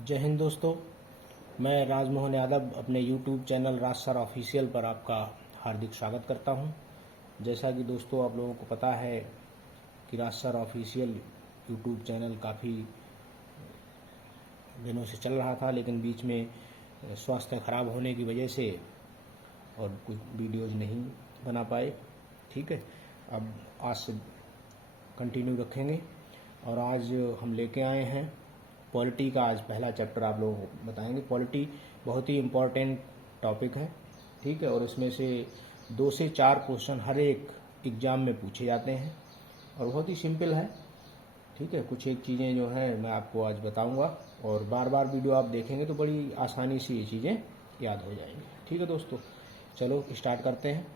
जय हिंद दोस्तों। मैं राजमोहन यादव अपने YouTube चैनल राज सर ऑफिशियल पर आपका हार्दिक स्वागत करता हूं। जैसा कि दोस्तों आप लोगों को पता है कि राज सर ऑफिशियल YouTube चैनल काफ़ी दिनों से चल रहा था, लेकिन बीच में स्वास्थ्य खराब होने की वजह से और कुछ वीडियोज़ नहीं बना पाए। ठीक है, अब आज से कंटिन्यू रखेंगे और आज हम लेके आए हैं पॉलिटी का। आज पहला चैप्टर आप लोगों को बताएंगे। पॉलिटी बहुत ही इम्पोर्टेंट टॉपिक है, ठीक है, और इसमें से 2 से 4 क्वेश्चन हर एक एग्ज़ाम में पूछे जाते हैं और बहुत ही सिंपल है। ठीक है, कुछ एक चीज़ें जो हैं मैं आपको आज बताऊंगा और बार बार वीडियो आप देखेंगे तो बड़ी आसानी से ये चीज़ें याद हो जाएंगी। ठीक है दोस्तों, चलो स्टार्ट करते हैं।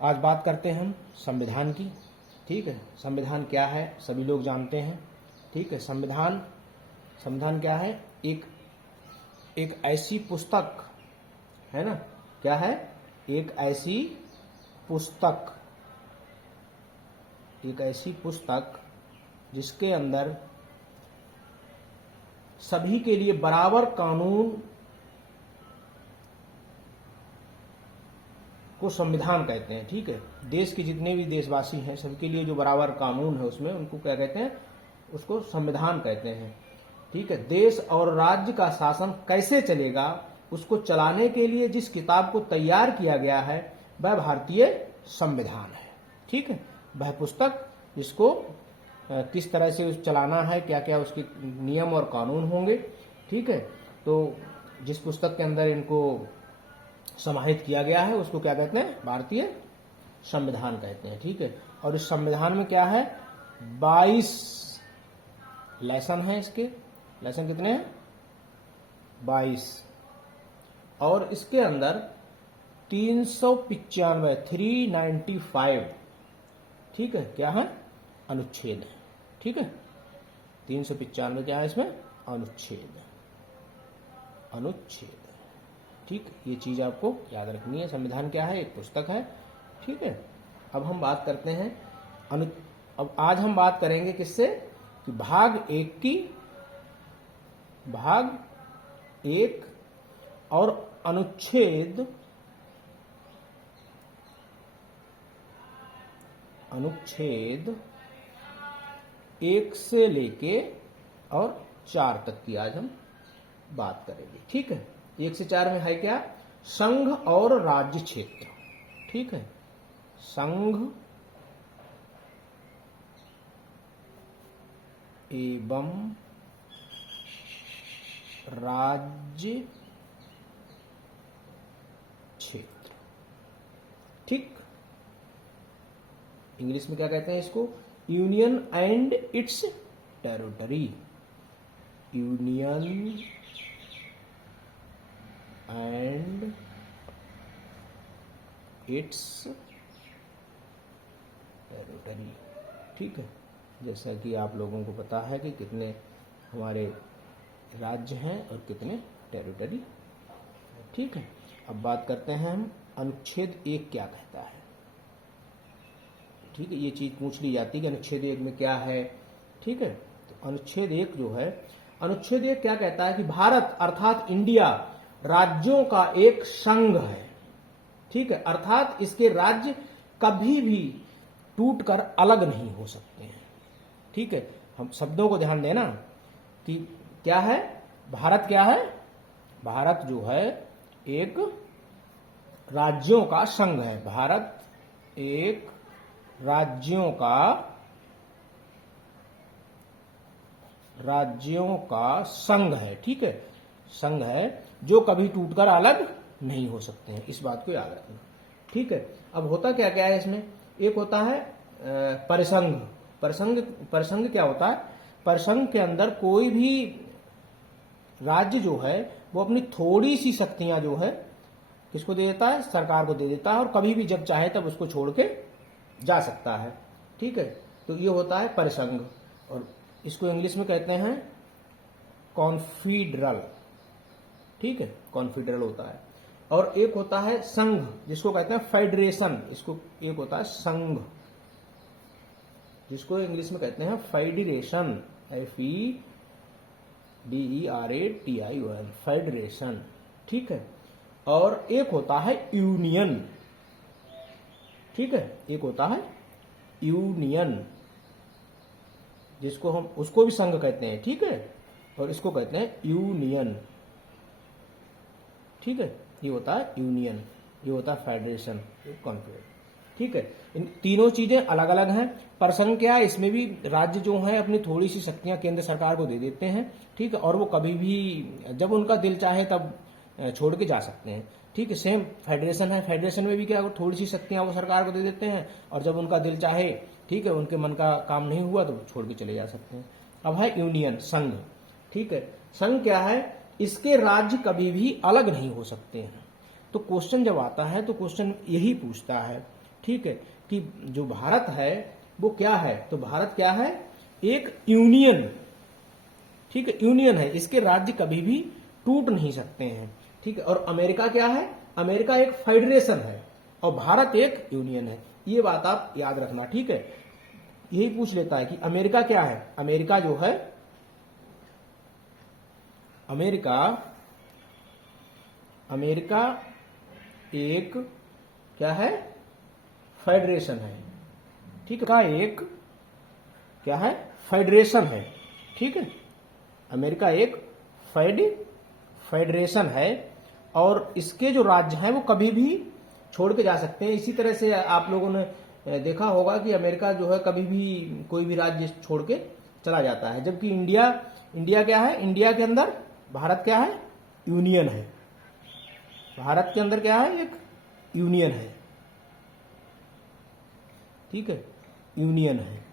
आज बात करते हैं हम संविधान की। ठीक है, संविधान क्या है सभी लोग जानते हैं। ठीक है, संविधान क्या है? एक ऐसी पुस्तक है ना, क्या है? एक ऐसी पुस्तक जिसके अंदर सभी के लिए बराबर कानून को संविधान कहते हैं। ठीक है, देश के जितने भी देशवासी हैं सबके लिए जो बराबर कानून है उसमें उनको क्या कहते हैं? उसको संविधान कहते हैं। ठीक है, देश और राज्य का शासन कैसे चलेगा उसको चलाने के लिए जिस किताब को तैयार किया गया है वह भारतीय संविधान है। ठीक है, वह पुस्तक जिसको किस तरह से उस चलाना है, क्या क्या उसके नियम और कानून होंगे। ठीक है, तो जिस पुस्तक के अंदर इनको समाहित किया गया है उसको क्या कहते हैं? भारतीय संविधान कहते हैं। ठीक है, और इस संविधान में क्या है? 22 लेसन है। इसके लेसन कितने हैं? 22। और इसके अंदर 395 ठीक है क्या है? अनुच्छेद है। ठीक है, 395 क्या है इसमें? अनुच्छेद। ठीक, ये चीज आपको याद रखनी है। संविधान क्या है? एक पुस्तक है। ठीक है, अब हम बात करते हैं अब आज हम बात करेंगे किससे? कि भाग 1 और अनुच्छेद 1 से लेके और 4 तक की आज हम बात करेंगे। ठीक है, 1 से 4 में है क्या? संघ और राज्य क्षेत्र। ठीक है, संघ एवं राज्य क्षेत्र। ठीक, इंग्लिश में क्या कहते हैं इसको? Union and it's territory. Union and it's territory. ठीक है, जैसा कि आप लोगों को पता है कि कितने हमारे राज्य हैं और कितने टेरिटरी। ठीक है, अब बात करते हैं हम अनुच्छेद 1 क्या कहता है। ठीक है, ये चीज पूछ ली जाती है कि अनुच्छेद 1 में क्या है। ठीक है, तो अनुच्छेद 1 जो है, अनुच्छेद 1 क्या कहता है कि भारत अर्थात इंडिया राज्यों का एक संघ है। ठीक है, अर्थात इसके राज्य कभी भी टूटकर अलग नहीं हो सकते हैं। ठीक है, हम शब्दों को ध्यान देना कि क्या है? भारत क्या है? भारत जो है एक राज्यों का संघ है। भारत एक राज्यों का संघ है। ठीक है, संघ है जो कभी टूटकर अलग नहीं हो सकते हैं। इस बात को याद रखना। ठीक है, अब होता क्या क्या है इसमें? एक होता है परिसंघ। परिसंघ क्या होता है? परिसंघ के अंदर कोई भी राज्य जो है वो अपनी थोड़ी सी शक्तियां जो है किसको दे देता है? सरकार को दे देता है, और कभी भी जब चाहे तब उसको छोड़ के जा सकता है। ठीक है, तो ये होता है परिसंघ, और इसको इंग्लिश में कहते हैं कॉन्फिडरल। ठीक है, कॉन्फिडरल होता है। और एक होता है संघ जिसको कहते हैं फेडरेशन। इसको एक होता है संघ जिसको इंग्लिश में कहते हैं फेडरेशन। DERATION, फेडरेशन, ठीक है। और एक होता है यूनियन, ठीक है, एक होता है यूनियन, जिसको हम उसको भी संघ कहते हैं, ठीक है, और इसको कहते हैं यूनियन, ठीक है। ये होता है यूनियन, ये होता है फेडरेशन, कॉन्फेडरेशन, ठीक है। इन तीनों चीजें अलग अलग हैं। पर संघ क्या है, इसमें भी राज्य जो है अपनी थोड़ी सी शक्तियां केंद्र सरकार को दे देते हैं, ठीक है, और वो कभी भी जब उनका दिल चाहे तब छोड़ के जा सकते हैं, ठीक है। सेम फेडरेशन है, फेडरेशन में भी क्या थोड़ी सी शक्तियां वो सरकार को दे देते हैं, और जब उनका दिल चाहे, ठीक है, उनके मन का काम नहीं हुआ तो छोड़ के चले जा सकते हैं। अब है यूनियन, संघ, ठीक है। संघ क्या है, इसके राज्य कभी भी अलग नहीं हो सकते हैं। तो क्वेश्चन जब आता है तो क्वेश्चन यही पूछता है, ठीक है, कि जो भारत है वो क्या है, तो भारत क्या है, एक यूनियन, ठीक है, यूनियन है, इसके राज्य कभी भी टूट नहीं सकते हैं, ठीक है। और अमेरिका क्या है, अमेरिका एक फेडरेशन है और भारत एक यूनियन है, ये बात आप याद रखना, ठीक है। यही पूछ लेता है कि अमेरिका क्या है, अमेरिका जो है, अमेरिका एक क्या है, फेडरेशन है, ठीक है, का एक क्या है, फेडरेशन है, ठीक है। अमेरिका एक फेडरेशन है और इसके जो राज्य हैं वो कभी भी छोड़ के जा सकते हैं। इसी तरह से आप लोगों ने देखा होगा कि अमेरिका जो है कभी भी कोई भी राज्य छोड़ के चला जाता है, जबकि इंडिया क्या है, इंडिया के अंदर भारत क्या है, यूनियन है, भारत के अंदर क्या है, एक यूनियन है, ठीक है, यूनियन है,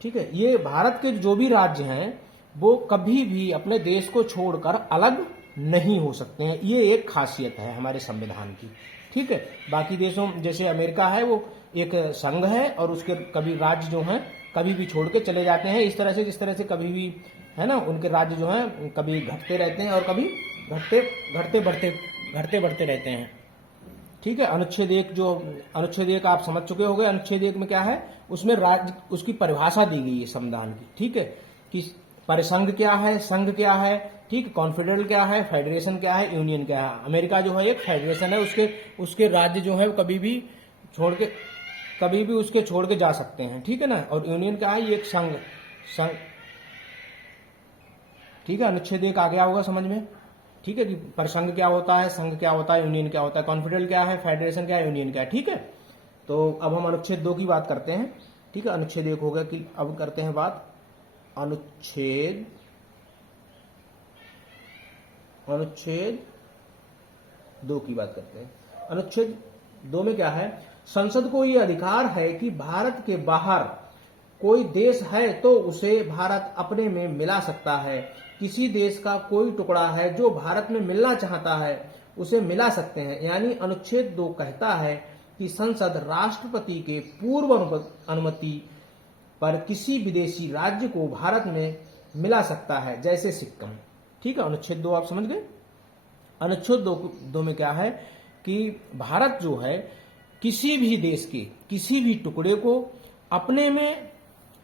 ठीक है। ये भारत के जो भी राज्य हैं वो कभी भी अपने देश को छोड़कर अलग नहीं हो सकते हैं, ये एक खासियत है हमारे संविधान की, ठीक है। बाकी देशों जैसे अमेरिका है वो एक संघ है और उसके कभी राज्य जो हैं कभी भी छोड़ के चले जाते हैं, इस तरह से जिस तरह से कभी भी है ना उनके राज्य जो हैं कभी घटते रहते हैं और कभी घटते बढ़ते रहते हैं, ठीक है। अनुच्छेद एक आप समझ चुके होंगे। अनुच्छेद 1 में क्या है, उसमें राज्य उसकी परिभाषा दी गई है संविधान की, ठीक है, कि परिसंघ क्या है, संघ क्या है, ठीक, कॉन्फेडरल क्या है, फेडरेशन क्या है, यूनियन क्या है। अमेरिका जो है एक फेडरेशन है, उसके राज्य जो है कभी भी उसके छोड़ के जा सकते हैं, ठीक है ना। और यूनियन क्या है, ये एक संघ, ठीक है। अनुच्छेद 1 आ गया होगा समझ में, ठीक है, कि परिसंघ क्या होता है, संघ क्या होता है, यूनियन क्या होता है, कॉन्फेडरल क्या है, फेडरेशन क्या है, यूनियन क्या है, ठीक है। तो अब हम अनुच्छेद 2 की बात करते हैं, ठीक है। अनुच्छेद 1 हो गया, कि अब करते हैं बात अनुच्छेद 2 की बात करते हैं। अनुच्छेद 2 में क्या है, संसद को यह अधिकार है कि भारत के बाहर कोई देश है तो उसे भारत अपने में मिला सकता है, किसी देश का कोई टुकड़ा है जो भारत में मिलना चाहता है उसे मिला सकते हैं। यानी अनुच्छेद 2 कहता है कि संसद राष्ट्रपति के पूर्व अनुमति पर किसी विदेशी राज्य को भारत में मिला सकता है, जैसे सिक्किम, ठीक है। अनुच्छेद 2 आप समझ गए। अनुच्छेद 2 में क्या है कि भारत जो है किसी भी देश के किसी भी टुकड़े को अपने में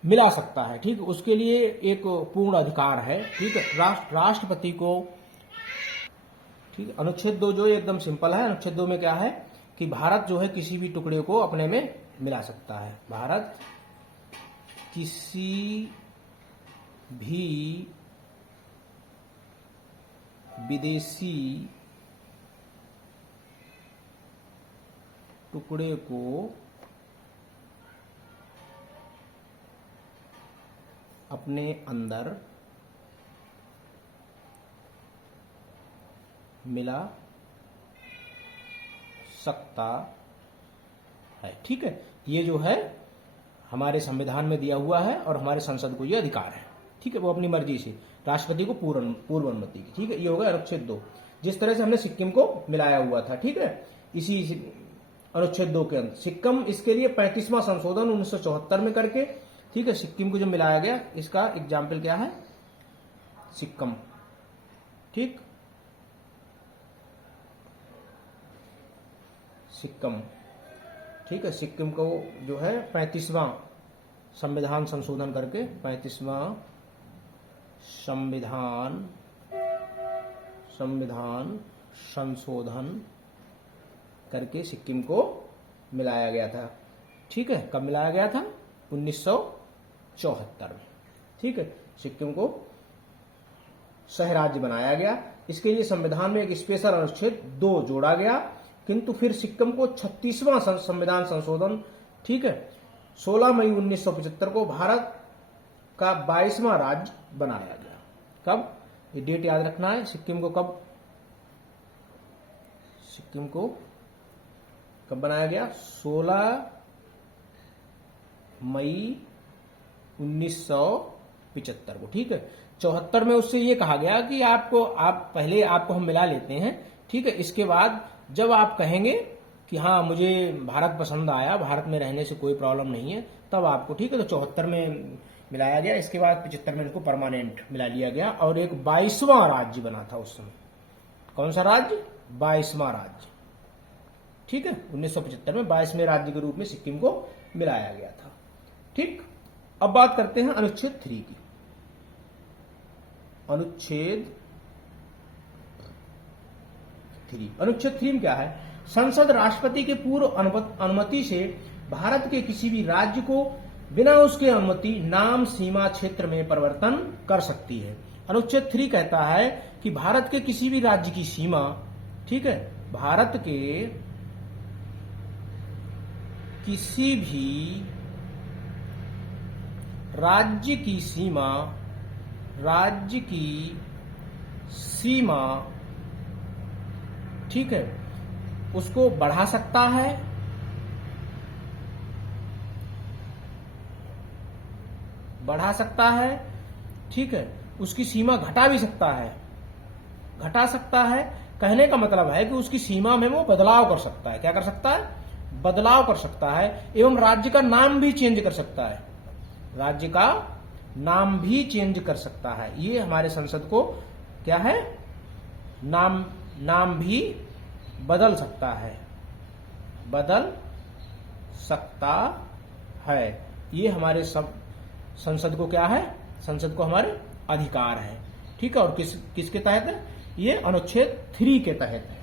मिला सकता है, ठीक, उसके लिए एक पूर्ण अधिकार है, ठीक है, राष्ट्रपति को, ठीक। अनुच्छेद 2 जो एकदम सिंपल है। अनुच्छेद 2 में क्या है कि भारत जो है किसी भी टुकड़े को अपने में मिला सकता है, भारत किसी भी विदेशी टुकड़े को अपने अंदर मिला सकता है, ठीक है। ये जो है हमारे संविधान में दिया हुआ है और हमारे संसद को ये अधिकार है, ठीक है, वो अपनी मर्जी से राष्ट्रपति को पूर्व अनुमति की, ठीक है। ये होगा अनुच्छेद 2, जिस तरह से हमने सिक्किम को मिलाया हुआ था, ठीक है, इसी अनुच्छेद 2 के अंदर। सिक्किम इसके लिए 35वां संशोधन 1974 में करके, ठीक है, सिक्किम को जो मिलाया गया, इसका एग्जाम्पल क्या है, सिक्किम, ठीक, सिक्किम, ठीक है। सिक्किम को जो है 35वां संविधान संशोधन करके 35वां संविधान संशोधन करके सिक्किम को मिलाया गया था। ठीक है, कब मिलाया गया था? 1974 में। ठीक है, सिक्किम को सह राज्य बनाया गया। इसके लिए संविधान में एक स्पेशल अनुच्छेद 2 जोड़ा गया, किंतु फिर सिक्किम को 36वां संविधान संशोधन, ठीक है, 16 मई 1975 को भारत का 22वां राज्य बनाया गया। कब? ये डेट याद रखना है। सिक्किम को कब बनाया गया? 16 मई 1975 को। ठीक है, 74 में उससे ये कहा गया कि आपको हम मिला लेते हैं। ठीक है, इसके बाद जब आप कहेंगे कि हाँ मुझे भारत पसंद आया, भारत में रहने से कोई प्रॉब्लम नहीं है, तब आपको, ठीक है, तो 74 में मिलाया गया। इसके बाद 75 में इनको परमानेंट मिला लिया गया और एक 22वां राज्य बना था उस समय। कौन सा राज्य? 22वां राज्य। ठीक है, 1975 में 22वें राज्य के रूप में सिक्किम को मिलाया गया था। ठीक, अब बात करते हैं अनुच्छेद 3 की। अनुच्छेद 3 में क्या है? संसद राष्ट्रपति के पूर्व अनुमति से भारत के किसी भी राज्य को बिना उसके अनुमति नाम, सीमा, क्षेत्र में परिवर्तन कर सकती है। अनुच्छेद 3 कहता है कि भारत के किसी भी राज्य की सीमा, ठीक है, भारत के किसी भी राज्य की सीमा, ठीक है, उसको बढ़ा सकता है, ठीक है, उसकी सीमा घटा भी सकता है, कहने का मतलब है कि उसकी सीमा में वो बदलाव कर सकता है। क्या कर सकता है? बदलाव कर सकता है, एवं राज्य का नाम भी चेंज कर सकता है। ये हमारे संसद को क्या है? नाम भी बदल सकता है। ये हमारे सब संसद को क्या है? संसद को हमारे अधिकार है। ठीक है, और किसके तहत है? ये अनुच्छेद 3 के तहत है।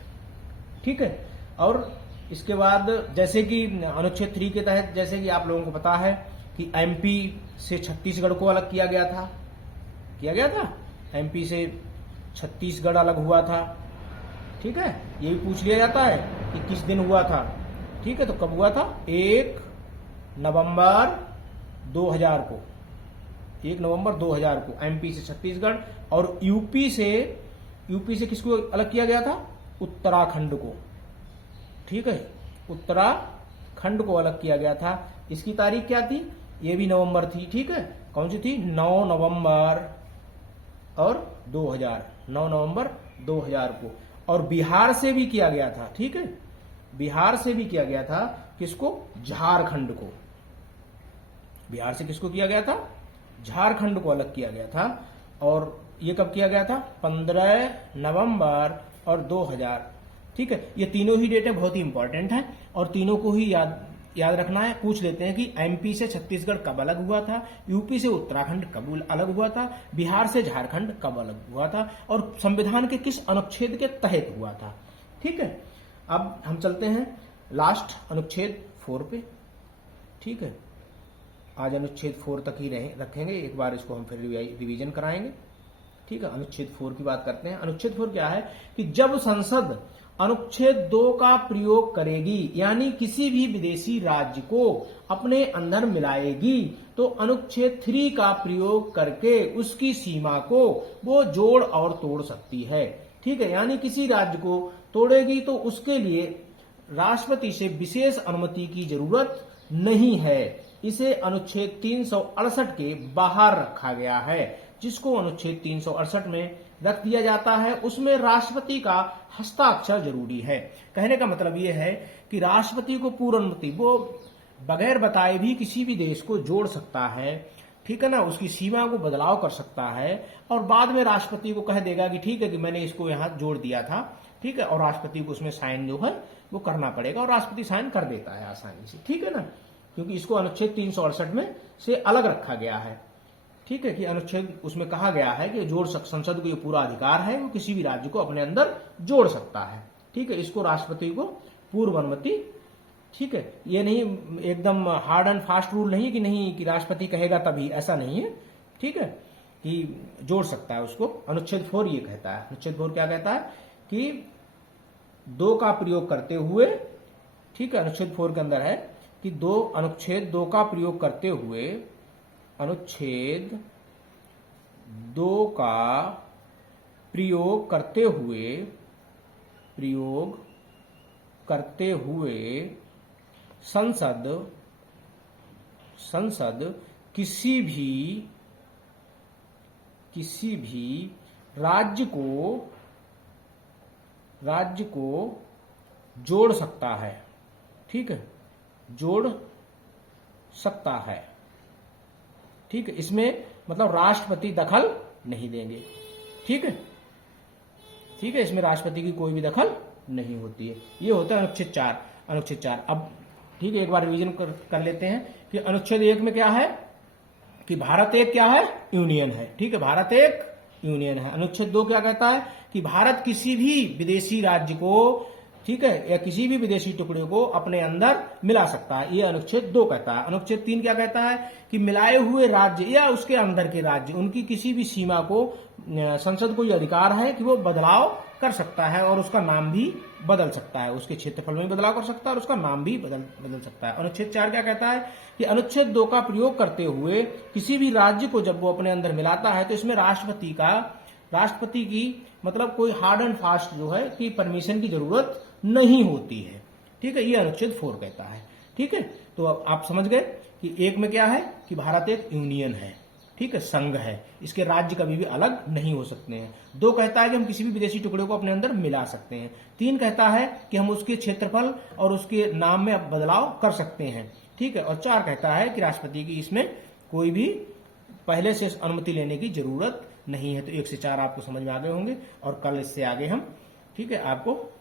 ठीक है, और इसके बाद जैसे कि अनुच्छेद 3 के तहत, जैसे कि आप लोगों को पता है कि एमपी से छत्तीसगढ़ को अलग किया गया था। एमपी से छत्तीसगढ़ अलग हुआ था। ठीक है, ये भी पूछ लिया जाता है कि किस दिन हुआ था। ठीक है, तो कब हुआ था? 1 नवंबर 2000 को। 1 नवंबर 2000 को एमपी से छत्तीसगढ़, और यूपी से किसको अलग किया गया था? उत्तराखंड को। ठीक है, उत्तराखंड को अलग किया गया था। इसकी तारीख क्या थी? ये भी नवंबर थी। ठीक है, कौन सी थी? 9 नवंबर और 2000, 9 नवंबर 2000 को। और बिहार से भी किया गया था। ठीक है, बिहार से भी किया गया था। किसको? झारखंड को। बिहार से किसको किया गया था? झारखंड को अलग किया गया था। और ये कब किया गया था? 15 नवंबर और 2000। ठीक है, ये तीनों ही डेटें बहुत ही इंपॉर्टेंट हैं और तीनों को ही याद रखना है। पूछ लेते हैं कि एमपी से छत्तीसगढ़ कब अलग हुआ था, यूपी से उत्तराखंड कब अलग हुआ था, बिहार से झारखंड कब अलग हुआ था, और संविधान के किस अनुच्छेद के तहत हुआ था। ठीक है, अब हम चलते हैं लास्ट अनुच्छेद 4 पे। ठीक है, आज अनुच्छेद 4 तक ही रखेंगे, एक बार इसको हम फिर रिवीजन कराएंगे। ठीक है, अनुच्छेद 4 की बात करते हैं। अनुच्छेद 4 क्या है कि जब संसद अनुच्छेद 2 का प्रयोग करेगी, यानी किसी भी विदेशी राज्य को अपने अंदर मिलाएगी, तो अनुच्छेद 3 का प्रयोग करके उसकी सीमा को वो जोड़ और तोड़ सकती है। ठीक है, यानी किसी राज्य को तोड़ेगी तो उसके लिए राष्ट्रपति से विशेष अनुमति की जरूरत नहीं है। इसे अनुच्छेद 368 के बाहर रखा गया है। जिसको अनुच्छेद 368 में रख दिया जाता है, उसमें राष्ट्रपति का हस्ताक्षर जरूरी है। कहने का मतलब यह है कि राष्ट्रपति को पूर्ण अनुमति, वो बगैर बताए भी किसी भी देश को जोड़ सकता है। ठीक है ना, उसकी सीमा को बदलाव कर सकता है और बाद में राष्ट्रपति को कह देगा कि ठीक है कि मैंने इसको यहां जोड़ दिया था। ठीक है, और राष्ट्रपति को उसमें साइन जो है वो करना पड़ेगा, और राष्ट्रपति साइन कर देता है आसानी से। ठीक है ना, क्योंकि इसको अनुच्छेद 368 में से अलग रखा गया है। ठीक है, कि अनुच्छेद उसमें कहा गया है कि संसद को ये पूरा अधिकार है, वो किसी भी राज्य को अपने अंदर जोड़ सकता है। ठीक है, इसको राष्ट्रपति को पूर्व अनुमति, ठीक है, ये नहीं एकदम हार्ड एंड फास्ट रूल नहीं कि नहीं कि राष्ट्रपति कहेगा तभी, ऐसा नहीं है। ठीक है, कि जोड़ सकता है उसको। अनुच्छेद 4 ये कहता है, अनुच्छेद 4 क्या कहता है कि 2 का प्रयोग करते हुए, ठीक है, अनुच्छेद 4 के अंदर है कि अनुच्छेद 2 का प्रयोग करते हुए, अनुच्छेद 2 का प्रयोग करते हुए संसद किसी भी राज्य को जोड़ सकता है। ठीक है, जोड़ सकता है। ठीक है, इसमें मतलब राष्ट्रपति दखल नहीं देंगे। ठीक है, ठीक है, इसमें राष्ट्रपति की कोई भी दखल नहीं होती है। ये होता है अनुच्छेद 4। अनुच्छेद 4 अब ठीक है, एक बार रिवीजन कर लेते हैं कि अनुच्छेद 1 में क्या है कि भारत एक क्या है, यूनियन है। ठीक है, भारत एक यूनियन है। अनुच्छेद 2 क्या कहता है कि भारत किसी भी विदेशी राज्य को, ठीक है, या किसी भी विदेशी टुकड़े को अपने अंदर मिला सकता है, ये अनुच्छेद 2 कहता है। अनुच्छेद 3 क्या कहता है कि मिलाए हुए राज्य या उसके अंदर के राज्य, उनकी किसी भी सीमा को संसद को यह अधिकार है कि वो बदलाव कर सकता है और उसका नाम भी बदल सकता है, उसके क्षेत्रफल में बदलाव कर सकता है और उसका नाम भी बदल सकता है। अनुच्छेद 4 क्या कहता है कि अनुच्छेद 2 का प्रयोग करते हुए किसी भी राज्य को जब वो अपने अंदर मिलाता है तो इसमें राष्ट्रपति की मतलब कोई हार्ड एंड फास्ट जो है कि परमिशन की जरूरत नहीं होती है। ठीक है, ये अनुच्छेद 4 कहता है। ठीक है, तो आप समझ गए कि 1 में क्या है कि भारत एक यूनियन है, ठीक है, संघ है, इसके राज्य कभी भी अलग नहीं हो सकते हैं। 2 कहता है कि हम किसी भी विदेशी टुकड़े को अपने अंदर मिला सकते हैं। 3 कहता है कि हम उसके क्षेत्रफल और उसके नाम में बदलाव कर सकते हैं। ठीक है, और 4 कहता है कि राष्ट्रपति की इसमें कोई भी पहले से अनुमति लेने की जरूरत नहीं है। तो 1 से 4 आपको समझ में आ गए होंगे और कल इससे आगे हम, ठीक है, आपको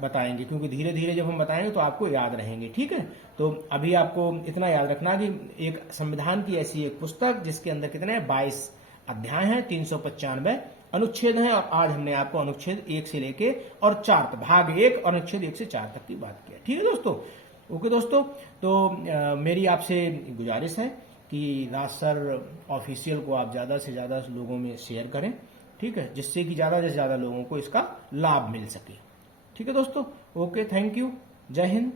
बताएंगे, क्योंकि धीरे धीरे जब हम बताएंगे तो आपको याद रहेंगे। ठीक है, तो अभी आपको इतना याद रखना कि एक संविधान की ऐसी एक पुस्तक जिसके अंदर कितने 22 अध्याय हैं, 395 अनुच्छेद हैं, और आज हमने आपको अनुच्छेद 1 से लेके और 4 तक, भाग 1 और अनुच्छेद 1 से 4 तक की बात किया। ठीक है दोस्तों, ओके दोस्तों, तो मेरी आपसे गुजारिश है कि राज सर ऑफिशियल को आप ज्यादा से ज्यादा लोगों में शेयर करें। ठीक है, जिससे कि ज्यादा से ज्यादा लोगों को इसका लाभ मिल सके। ठीक है दोस्तों, ओके, थैंक यू, जय हिंद।